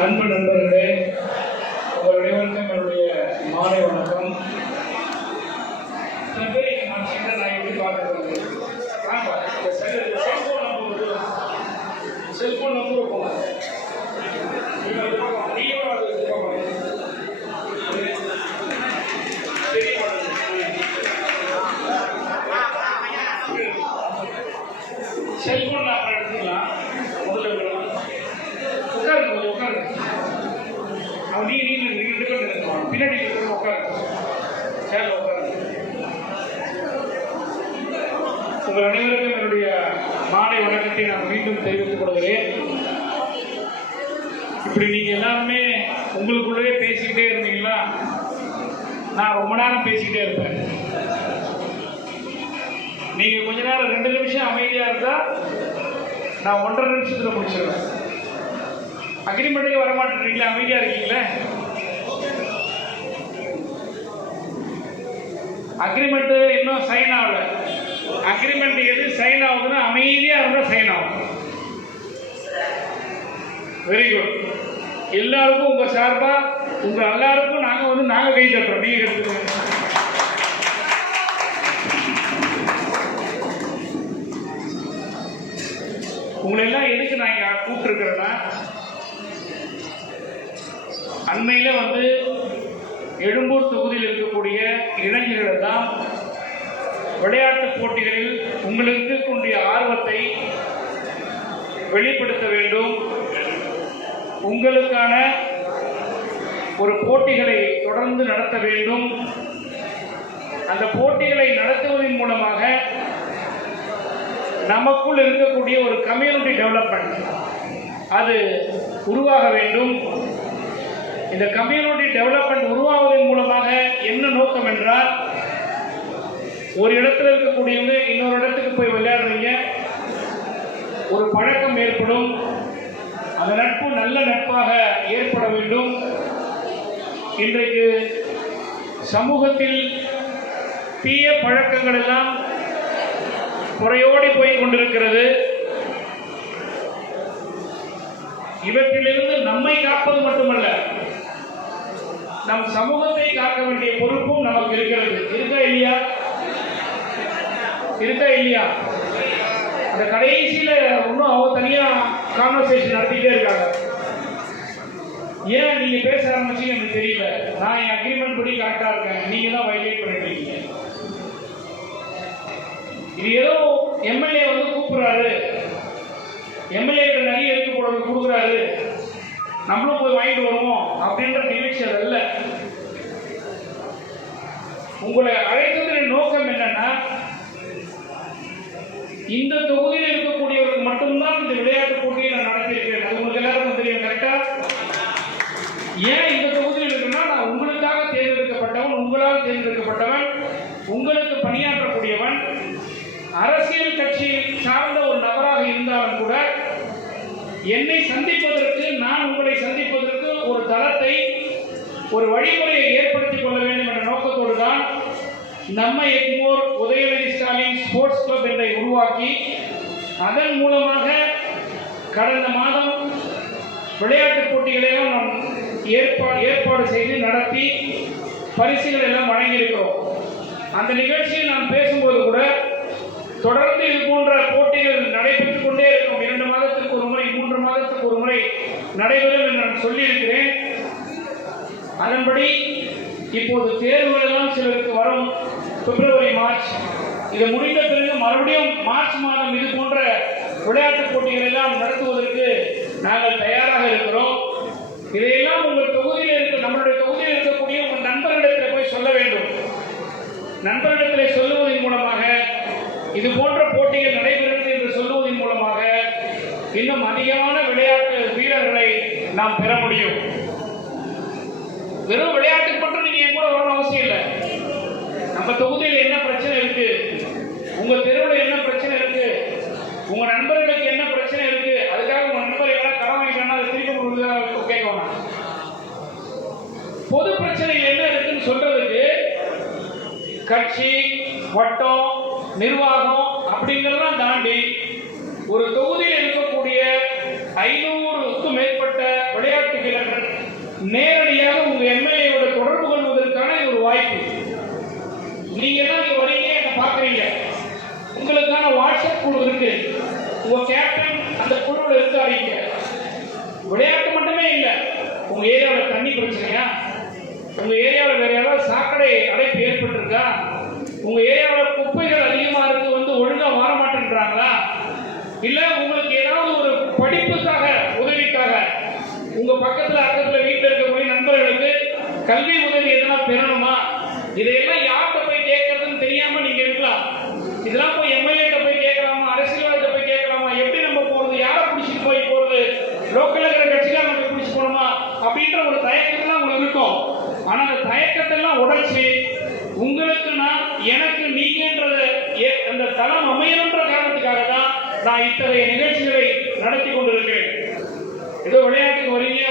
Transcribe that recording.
அன்பு நண்பர்களே, உங்கள் அனைவருக்கும் என்னுடைய மாலை வணக்கம். சில பேர் நான் எப்படி பார்க்கறது, செல்போன் நம்பர் இருக்கும். செல்போன் நம்பர் எடுத்துக்கலாம். முதல்ல உட்காருங்க, கொஞ்சம் உட்காருங்க. அவன் பின்னாடி உட்காருங்க, சேர்ல உட்காருங்க. உங்கள் அனைவருக்கும் என்னுடைய மாலை வணக்கத்தை நான் மீண்டும் தெரிவித்துக் கொள்கிறேன். இப்படி நீங்க எல்லாருமே உங்களுக்குள்ளே பேசிக்கிட்டே இருந்தீங்களா, நான் ரொம்ப நேரம் பேசிக்கிட்டே இருப்பேன். நீங்க கொஞ்ச நேரம் 2 நிமிஷம் அமைதியா இருந்தா நான் 1.5 நிமிஷத்துல முடிச்சிருவேன். அக்ரிமெண்ட்டுக்கு வர மாட்டேங்கிறீங்களா, அமைதியா இருக்கீங்களே. அக்ரிமெண்ட் இன்னும் சைன் ஆகல. அக்ரிமெண்ட் எது சைன் ஆகுதுன்னா அமைதியா இருந்தா சைன் ஆகும். Very good. எல்லாருக்கும் உங்க சார்பா உங்க எல்லாருக்கும் நாங்க கை தட்டுறோம். நீங்க எடுத்துக்கோங்க. உங்களை எல்லாம் எதுக்கு நான் இங்க கூப்பிட்டுருக்கிறேன்னா, அண்மையில எழும்பூர் தொகுதியில் இருக்கக்கூடிய இளைஞர்கள் தான் விளையாட்டு போட்டிகளில் உங்களுக்கு இருக்கக்கூடிய ஆர்வத்தை வெளிப்படுத்த வேண்டும், உங்களுக்கான ஒரு போட்டிகளை தொடர்ந்து நடத்த வேண்டும், அந்த போட்டிகளை நடத்துவதன் மூலமாக நமக்குள் இருக்கக்கூடிய ஒரு கம்யூனிட்டி டெவலப்மெண்ட் அது உருவாக வேண்டும். இந்த கம்யூனிட்டி டெவலப்மெண்ட் உருவாவதன் மூலமாக என்ன நோக்கம் என்றால், ஒரு இடத்துல இருக்கக்கூடியவங்க இன்னொரு இடத்துக்கு போய் விளையாடுறீங்க, ஒரு பழக்கம் ஏற்படும், அந்த நட்பு நல்ல நட்பாக ஏற்பட வேண்டும். இன்றைக்கு சமூகத்தில் தீய பழக்கங்கள் எல்லாம் குறையோடி போய் கொண்டிருக்கிறது. இவற்றிலிருந்து நம்மை காப்பது மட்டுமல்ல, நம் சமூகத்தை காக்க வேண்டிய பொறுப்பும் நமக்கு இருக்கிறது. இருக்கா இல்லையா? அந்த கடைசியில இன்னும் அவங்க தனியா கான்வர்சேஷன் நடத்திட்டே இருக்காங்க. ஏன் நீங்க பேச ஆரம்பிச்சு எனக்கு தெரியல. நான் என் அக்ரிமெண்ட் படி கரெக்டா இருக்கேன், நீங்க தான் வயலேட் பண்ணிட்டு இருக்கீங்க. இது ஏதோ எம்எல்ஏ கூப்பிடுறாரு, எம்எல்ஏ கிட்ட நிறைய எடுத்து கொடுக்குறாரு, நம்மளும் போய் வாங்கிட்டு வருவோம் அப்படின்ற நிகழ்ச்சி அல்ல. உங்களை அழைத்ததின் நோக்கம் என்னன்னா, இந்த தொகுதியில் இருக்கக்கூடியவர்கள் மட்டும்தான் இந்த விளையாட்டு போட்டியை நான் நடத்தியிருக்கிறேன். அது உங்களுக்கு எல்லாருக்கும் தெரியும். கரெக்டா? ஏன் இந்த தொகுதியில் இருக்குன்னா, நான் உங்களுக்காக தேர்ந்தெடுக்கப்பட்டவன், உங்களால் தேர்ந்தெடுக்கப்பட்டவன், உங்களுக்கு பணியாற்றக்கூடியவன். அரசியல் கட்சி சார்ந்த ஒரு நபராக இருந்தாலும் கூட என்னை சந்திப்பதற்கு, நான் உங்களை சந்திப்பதற்கு ஒரு தளத்தை, ஒரு வழிமுறையை ஏற்படுத்திக் கொள்ள வேண்டும் என்ற நோக்கத்தோடு தான் நம்ம எக்மோர் உதயநிதி ஸ்டாலின் ஸ்போர்ட்ஸ் கிளப் என்னை உருவாக்கி, அதன் மூலமாக கடந்த மாதம் விளையாட்டுப் போட்டிகளையும் நாம் ஏற்பாடு செய்து நடத்தி பரிசுகள் எல்லாம் வழங்கியிருக்கிறோம். அந்த நிகழ்ச்சியில் நான் பேசும்போது கூட தொடர்ந்து இது போன்ற போட்டிகள் நடைபெற்றுக் கொண்டே இருக்கும். 2 மாதத்துக்கு ஒரு முறை, 3 மாதத்துக்கு ஒரு முறை நடைபெறும் என்று நான் சொல்லியிருக்கிறேன். அதன்படி இப்போது தேர்வுகள் எல்லாம் சிலருக்கு வரும். பிப்ரவரி, மார்ச். இது முடிந்த பிறகு மறுபடியும் மார்ச் மாதம் இது போன்ற விளையாட்டுப் போட்டிகள் எல்லாம் நடத்துவதற்கு நாங்கள் தயாராக இருக்கிறோம். இதையெல்லாம் உங்கள் தொகுதியில் நம்மளுடைய தொகுதியில் இருக்கக்கூடிய உங்கள் நண்பர்களிடத்தில் போய் சொல்ல வேண்டும். நண்பர்களிடத்தில் சொல்லுவதன் மூலமாக, இது போன்ற போட்டிகள் நடைபெறுகிறது என்று சொல்லுவதன் மூலமாக இன்னும் அதிகமான விளையாட்டு வீரர்களை நாம் பெற முடியும். வெறும் விளையாட்டுக்கு மட்டும் நீங்க என் கூட வரணும் அவசியம் இல்லை. நம்ம தொகுதியில் என்ன பிரச்சனை இருக்கு, உங்க தெருவில் என்ன பிரச்சனை இருக்கு, உங்க நண்பர்களுக்கு என்ன பிரச்சனை இருக்கு, அதுக்காக உங்க நண்பர் எல்லாம் கடன் வாங்கிட்டாங்கன்னா அதை திருப்பி கேட்க வேணாம். பொது பிரச்சனைகள் என்ன இருக்குன்னு சொல்றதுக்கு கட்சி, வட்டம், நிர்வாகம் அப்படிங்கிறதெல்லாம் தாண்டி ஒரு தொகுதியில் இருக்கக்கூடிய 500க்கும் மேற்பட்ட விளையாட்டு உங்க ஏரியாவில் வேற யாராவது சாக்கடை அடைப்பு ஏற்பட்டிருக்கா? உங்க ஏரியாவில் குப்பைகள் அதிகமா இருக்கு, வந்து ஒழுங்கா மாற மாட்டேன்றாங்களா? இல்ல உங்களுக்கு ஏதாவது ஒரு படிப்புக்காக உதவிக்காக உங்க பக்கத்துல அக்கத்துல வீட்டில் இருக்கக்கூடிய நண்பர்களுக்கு கல்வி உதவி எதனா பெறணுமா? இதையெல்லாம் யார்கிட்ட போய் கேட்கறதுன்னு தெரியாம நீங்க இருக்கலாம். இதெல்லாம் போய் எம்எல்ஏ போய் கேட்கலாமா, அரசியல்வாதிட்ட போய் கேட்கலாமா, எப்படி நம்ம போறது, யாரை பிடிச்சிட்டு போய் போறது, லோக்கல்ல இருக்கிற கட்சிக்கார நம்ம பிடிச்சி போகணுமா அப்படின்ற ஒரு தயக்கத்தெல்லாம் உங்களுக்கு இருக்கும். ஆனா அந்த தயக்கத்தெல்லாம் உடைச்சு உங்களுக்கு நான் எனக்கு நீங்கன்றத அந்த தளம் அமையணுன்ற காரணத்துக்காக தான் நான் இத்தகைய நிகழ்ச்சிகளை நடத்தி கொண்டிருக்கிறேன். ஏதோ விளையாட்டுக்கு வரீங்க